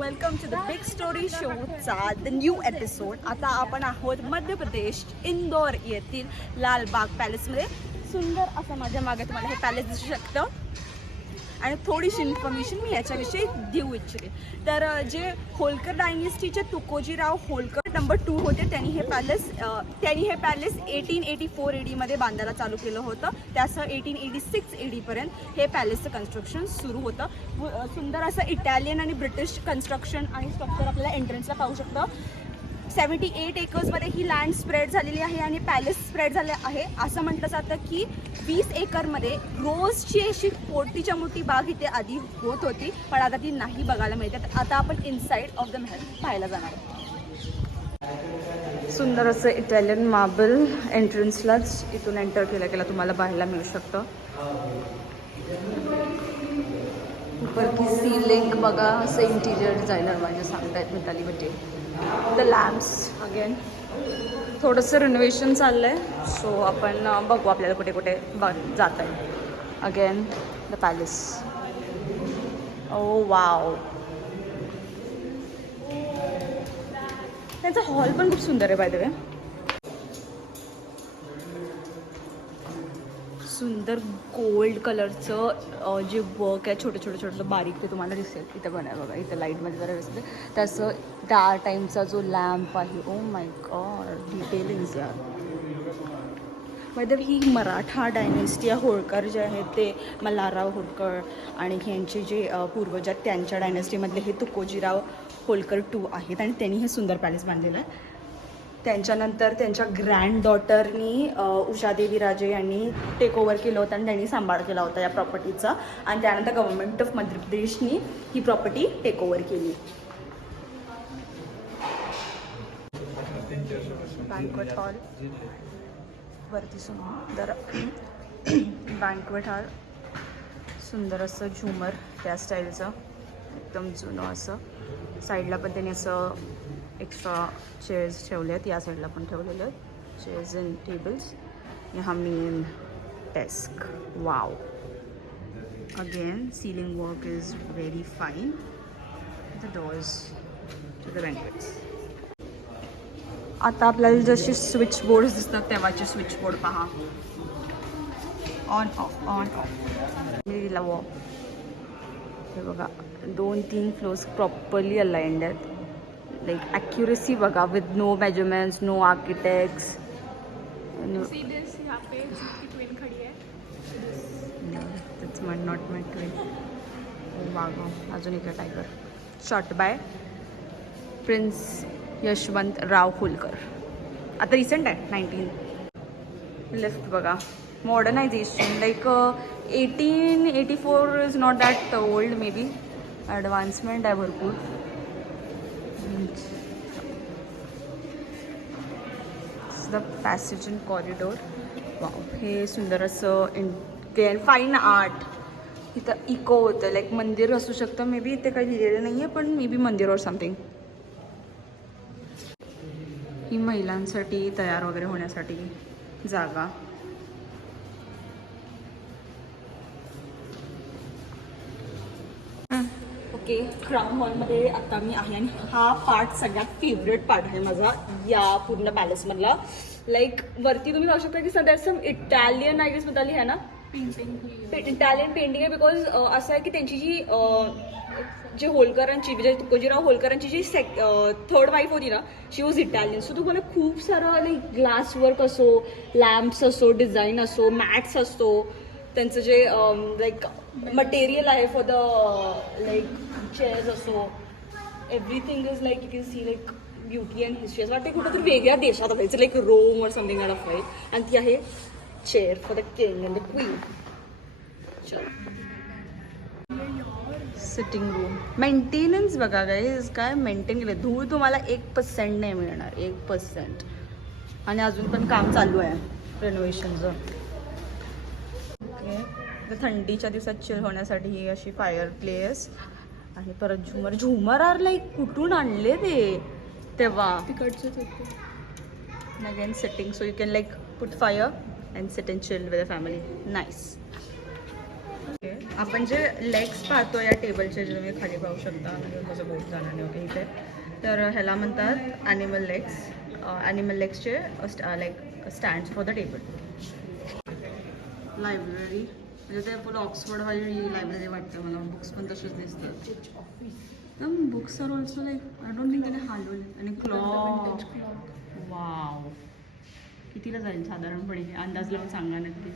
Welcome to the big story शोचा the new episode. आता आपण आहोत मध्य प्रदेश इंदोर येथील लालबाग पॅलेसमध्ये. सुंदर असं माझ्या मागे तुम्हाला हे पॅलेस दिसू शकतं आणि थोडीशी इन्फॉर्मेशन मी याच्याविषयी देऊ इच्छिते. तर जे होलकर डायनेस्टीचे तुकोजीराव होलकर नंबर 2 होते, त्यांनी हे पॅलेस 1884 AD मध्ये बांधायला चालू केलं होतं. त्यासह 1886 AD पर्यंत हे पॅलेसचं कन्स्ट्रक्शन सुरू होतं. सुंदर असं इटालियन आणि ब्रिटिश कन्स्ट्रक्शन आणि स्ट्रक्चर आपल्याला एंट्रन्सला पाहू शकतं. 78 एकर्समध्ये ही लँड स्प्रेड झालेली आहे आणि पॅलेस स्प्रेड झाले आहे. असं म्हटलं जातं की 20 एकरमध्ये रोजची अशी मोठीच्या मोठी बाग इथे आधी होत होती, पण आता ती नाही बघायला मिळते. आता आपण इनसाइड ऑफ द महल पाहायला जाणार आहोत. सुंदर असं इटालियन मार्बल एंट्रन्सलाच इथून एंटर केलं तुम्हाला पाहायला मिळू शकतं. वरती सीलिंग बघा, असं इंटिरियर डिझायनर माझे सांगतायत मितालीमध्ये. द लॅम्प्स अगेन थोडंसं रिनोव्हेशन चाललं आहे, सो आपण बघू आपल्याला कुठे कुठे जात आहे. Again the palace. Oh wow, त्यांचा हॉल पण खूप सुंदर आहे बाय द वे. सुंदर गोल्ड कलरचं जे वर्क आहे, छोटं बारीक, ते तुम्हाला दिसेल इथे पण आहे बघा. इथे लाईटमध्ये जरा दिसते तसं. त्या टाईमचा जो लॅम्प आहे, ओ माय गॉड, डिटेलिंग्स यार. वेदर ही मराठा डायनेस्टी या होळकर जे आहेत ते मल्हारराव होळकर आणि ह्यांचे जे पूर्वज आहेत त्यांच्या डायनेस्टीमधले हे तुकोजीराव होळकर 2 आहेत आणि त्यांनी हे सुंदर पॅलेस बांधलेलं आहे. त्यांच्यानंतर त्यांच्या ग्रँड डॉटरनी उषादेवी राजे यांनी टेक ओव्हर केलं होतं आणि त्यांनी सांभाळ केला होता या प्रॉपर्टीचा. आणि त्यानंतर गव्हर्नमेंट ऑफ मध्य प्रदेशनी ही प्रॉपर्टी टेक ओव्हर केली. बँक्वेट हॉल वरती सुंदर बँक्वेट हॉल, सुंदर असं झुमर त्या स्टाईलचं एकदम जुनं असं. साईडला पण त्यांनी असं एक्स्ट्रा चेअर्स ठेवले आहेत, या साईडला पण ठेवलेले आहेत चेअर्स अँड टेबल्स. यहाँ main desk. Wow, again ceiling work is very fine. The doors to the banquets. आता आपल्याला जसे स्विच बोर्ड्स दिसतात तेव्हाचे स्विच बोर्ड पहा. ऑन ऑफ हे बघा, 2-3 फ्लोर्स प्रॉपरली अलाइंड आहेत. लाईक ॲक्युरेसी बघा, with no measurements, no architects. Not my twin. वाघ, अजून एक tiger. Shot by prince Yashwantrao Holkar. आता रिसेंट आहे 19. लिफ्ट बघा, modernisation like 1884 is not that old, may be advancement आहे भरपूर. The passage in corridor. Wow, हे सुंदर असं फाईन आर्ट. इथं इको होतं, लाईक मंदिर असू शकतं मे बी. इथे काही लिहिलेलं नाही आहे, पण मे बी मंदिर ऑर समथिंग. ही महिलांसाठी तयार वगैरे होण्यासाठी जागा. ओके, क्राऊन हॉलमध्ये आता मी आहे आणि हा पार्ट सगळ्यात फेवरेट पार्ट आहे माझा या पूर्ण पॅलेसमधला. लाईक वरती तुम्ही पाहू शकता की सध्या असं इटालियन आय गेस मिताली आहे ना, इटालियन पेंटिंग आहे. बिकॉज असं आहे की त्यांची जी जे होलकरांची म्हणजे तुकोजीराव होलकरांची जी थर्ड वाईफ होती ना, शी वॉज इटालियन. सो तुम्हाला खूप सारं लाईक ग्लास वर्क असो, लॅम्प्स असो, डिझाईन असो, मॅट्स असतो, त्यांचं जे लाईक मटेरियल आहे फॉर द लाईक चेअर्स असो, everything is like you can see like beauty and history. असं वाटतं कुठं तर वेगळ्या देशात व्हायचं, लाईक रोम और समथिंग काइंड ऑफ राईट. आणि ती आहे chair for the king and the queen. Sitting room. Maintenance बघा गाईज, काय मेंटेन केलं. धूळ तुम्हाला 1% नाही मिळणार, 1%. आणि अजून पण काम चालू आहे रेनोव्हेशनचं. ओके, थंडीच्या दिवसात चिल होण्यासाठी ही अशी फायर प्लेस आणि परत झुमर आर लाईक कुठून आणले ते तेव्हा तिकडचंच होते. Again sitting, so you can like put fire and sit and chill with the family. Nice. आपण जे लेग्स पाहतो या टेबलचे जे तुम्ही खाली पाहू शकता, म्हणजे माझं बोट जाणार नाही ओके इथे, तर ह्याला म्हणतात ॲनिमल लेग्स. ॲनिमल लेग्सचे like stand for the table. Library म्हणजे ते फुल ऑक्सफोर्डवाली लायब्ररी वाटतं मला. बुक्स पण तसेच दिसतात. एकदम books are also like I don't think त्याने हलवले. आणि क्लॉ वाव कितीला जाईल साधारणपणे, अंदाज लावून सांगा नक्की.